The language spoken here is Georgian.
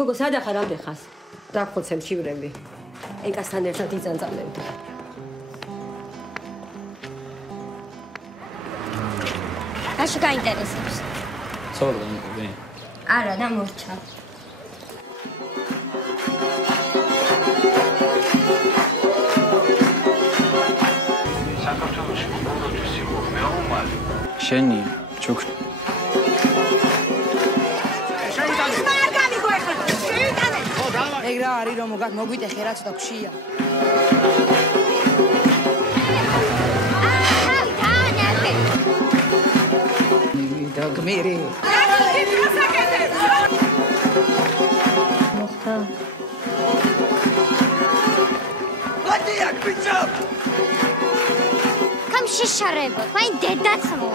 გოგო, სადა ხარ ამდე ხას? დაგხოცებ ჩივრები. ეკასთან ერთად იძანწამებდი. რაში გაინტერესებს? ცოტა დამკვიდრე. არა, დამორჩა. საქართველოში უბრალოდ იყო მეომარი. შენი ჩუქ ეგ რა არის რომ მოგვიტეხე რა ცოტა გშია. დაგმირი. მოხდა. მოდი აქ ბიჭო. კამ შეშარებო, თქვენ დედაც მო.